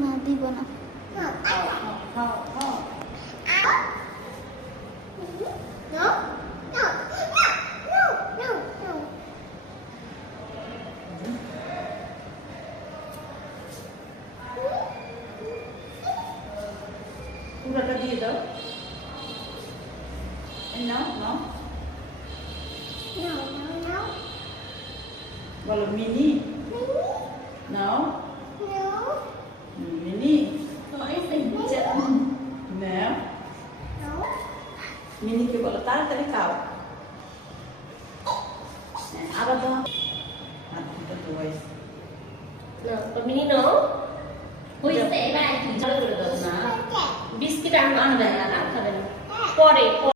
না দিব না। পুরোটা দিয়ে দাও। নাও নাও বলো মিনি নাও মিনি নাও মিনিকে বলো তাড়াতাড়ি খাও। আবার দাও হাতটা ধোয়াইস Pemini no, who's the guy? Biskit ang ano dahil anak ka rin. Pore.